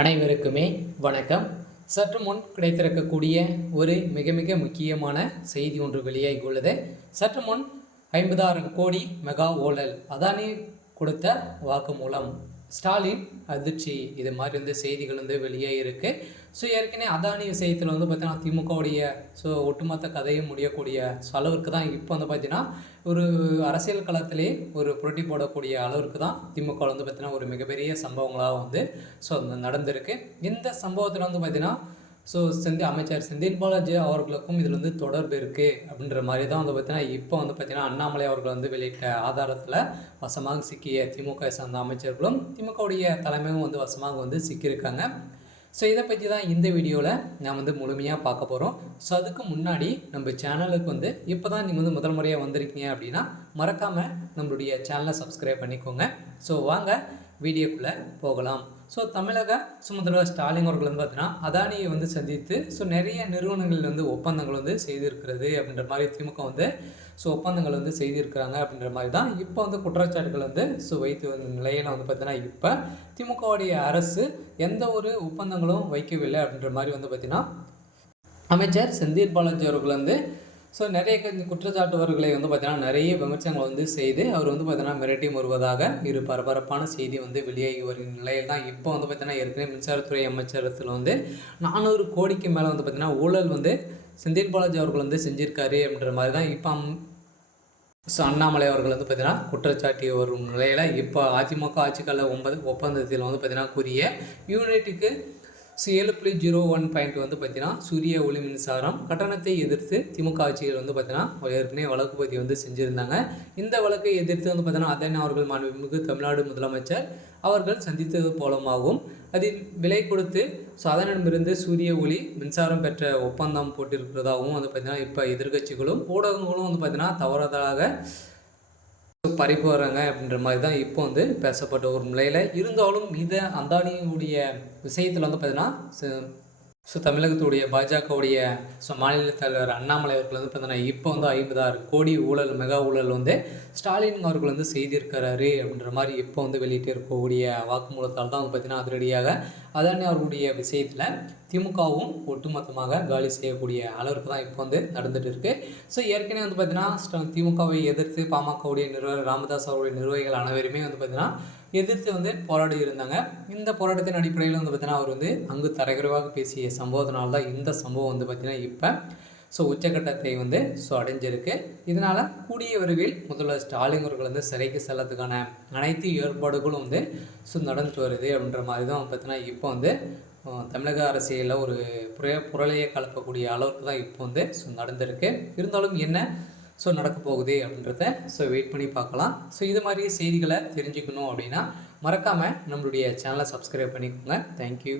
அனைவருக்குமே வணக்கம். சற்று முன் கிடைத்திருக்கக்கூடிய ஒரு மிக மிக முக்கியமான செய்தி ஒன்று வெளியாகி உள்ளது. சற்று முன் 50,000 கோடி மெகா ஊழல் அதானி கொடுத்த வாக்குமூலம், ஸ்டாலின் அதிர்ச்சி, இது மாதிரி செய்திகள் வெளியே இருக்குது. ஸோ ஏற்கனவே அதானி விஷயத்தில் பார்த்தீங்கன்னா திமுகவுடைய ஒட்டுமொத்த கதையும் முடியக்கூடிய அளவுக்கு தான் இப்போ பார்த்தீங்கன்னா ஒரு அரசியல் களத்திலே ஒரு புரட்டி போடக்கூடிய அளவுக்கு தான் திமுக பார்த்தீங்கன்னா ஒரு மிகப்பெரிய சம்பவங்களாக நடந்திருக்கு. இந்த சம்பவத்தில் பார்த்தீங்கன்னா அமைச்சர் செந்தில் பாலாஜி அவர்களுக்கும் இதில் தொடர்பு இருக்குது அப்படின்ற மாதிரி தான் பார்த்தீங்கன்னா இப்போ பார்த்தீங்கன்னா அண்ணாமலை அவர்கள் வெளியிட்ட ஆதாரத்தில் வசமாக சிக்கிய திமுக சார்ந்த அமைச்சர்களும் திமுகவுடைய தலைமையும் வசமாக சிக்கியிருக்காங்க. இதை பற்றி தான் இந்த வீடியோவில் நான் முழுமையாக பார்க்க போகிறோம். அதுக்கு முன்னாடி நம்ம சேனலுக்கு இப்போ தான் நீங்கள் முதல் முறையாக வந்திருக்கீங்க அப்படின்னா மறக்காமல் நம்மளுடைய சேனலை சப்ஸ்கிரைப் பண்ணிக்கோங்க. வாங்க வீடியோக்குள்ளே போகலாம். தமிழக முதல்வர் ஸ்டாலின் அவர்கள் பார்த்தீங்கன்னா அதானியை சந்தித்து நிறைய நிறுவனங்கள் ஒப்பந்தங்கள் செய்திருக்கிறது அப்படின்ற மாதிரி திமுக ஒப்பந்தங்கள் செய்திருக்கிறாங்க அப்படின்ற மாதிரி தான் இப்போ குற்றச்சாட்டுகள் வைத்து வந்த நிலையில் பார்த்தீங்கன்னா இப்போ திமுகவுடைய அரசு எந்த ஒரு ஒப்பந்தங்களும் வைக்கவில்லை அப்படின்ற மாதிரி பார்த்தீங்கன்னா அமைச்சர் செந்தில் பாலாஜி அவர்கள் நிறைய குற்றச்சாட்டுவர்களை பார்த்தீங்கன்னா நிறைய விமர்சனங்கள் செய்து அவர் பார்த்தீங்கன்னா மிரட்டி வருவதாக இரு பரபரப்பான செய்தி வெளியாகி வருகிற நிலையில் தான் இப்போ பார்த்தீங்கன்னா ஏற்கனவே மின்சாரத்துறை அமைச்சரத்தில் 400 கோடிக்கு மேலே பார்த்தீங்கன்னா ஊழல் செந்தில் பாலாஜி அவர்கள் செஞ்சிருக்காரு அப்படின்ற மாதிரி தான் இப்போ அண்ணாமலை அவர்கள் பார்த்தீங்கன்னா குற்றச்சாட்டி வரும் நிலையில் இப்போ அதிமுக ஆட்சிக்கால ஒப்பந்தத்தில் பார்த்தீங்கன்னா கூறிய யூனிட்டுக்கு 7.01 பாயிண்ட் பார்த்தீங்கன்னா சூரிய ஒளி மின்சாரம் கட்டணத்தை எதிர்த்து திமுக ஆட்சிகள் பார்த்தீங்கன்னா ஏற்கனவே வழக்கு பதிவு செஞ்சுருந்தாங்க. இந்த வழக்கை எதிர்த்து பார்த்தீங்கன்னா அதானி அவர்கள் மாண்புமிகு தமிழ்நாடு முதலமைச்சர் அவர்கள் சந்தித்தது போலமாகவும் அதில் விலை கொடுத்து அதனிடமிருந்து சூரிய ஒளி மின்சாரம் பெற்ற ஒப்பந்தம் போட்டிருக்கிறதாகவும் பார்த்தீங்கன்னா இப்போ எதிர்கட்சிகளும் ஊடகங்களும் பார்த்தீங்கன்னா தவறுதலாக பறிப்பு வராங்க அப்படின்ற மாதிரி தான் இப்போ பேசப்பட்ட ஒரு நிலையில் இருந்தாலும் இதை அதானியுடைய விஷயத்தில் பார்த்தீங்கன்னா தமிழகத்துடைய பாஜகவுடைய மாநில தலைவர் அண்ணாமலை அவர்கள் பார்த்தீங்கன்னா இப்போ 56 கோடி ஊழல் மெகா ஊழல் ஸ்டாலின் அவர்கள் செய்திருக்கிறாரு அப்படின்ற மாதிரி இப்போ வெளியிட்டு இருக்கக்கூடிய வாக்குமூலத்தால் தான் பார்த்தீங்கன்னா அதிரடியாக அதானி அவர்களுடைய விஷயத்தில் திமுகவும் ஒட்டுமொத்தமாக காலி செய்யக்கூடிய அளவுக்கு தான் இப்போ நடந்துகிட்டு இருக்குது. ஏற்கனவே பார்த்தீங்கன்னா திமுகவை எதிர்த்து பாமகவுடைய நிர்வாகி ராமதாஸ் அவருடைய நிர்வாகிகள் அனைவருமே பார்த்தீங்கன்னா எதிர்த்து போராடி இருந்தாங்க. இந்த போராட்டத்தின் அடிப்படையில் பார்த்தீங்கன்னா அவர் அங்கு தரக்குறைவாக பேசிய சம்பவத்தினால தான் இந்த சம்பவம் பார்த்தீங்கன்னா இப்போ உச்சக்கட்டத்தை அடைஞ்சிருக்கு. இதனால் கூடிய விரைவில் முதல்வர் ஸ்டாலின் அவர்கள் சிறைக்கு செல்லத்துக்கான அனைத்து ஏற்பாடுகளும் நடந்துட்டு வருது அப்படின்ற மாதிரி தான் பார்த்தீங்கன்னா இப்போ தமிழக அரசியலில் ஒரு புரளையை கலப்பக்கூடிய அளவுக்கு தான் இப்போ நடந்திருக்கு. இருந்தாலும் என்ன நடக்க போகுது அப்படின்றத வெயிட் பண்ணி பார்க்கலாம். இது மாதிரி செய்திகளை தெரிஞ்சுக்கணும் அப்படின்னா மறக்காமல் நம்மளுடைய சேனலை சப்ஸ்கிரைப் பண்ணிக்கோங்க. தேங்க்யூ.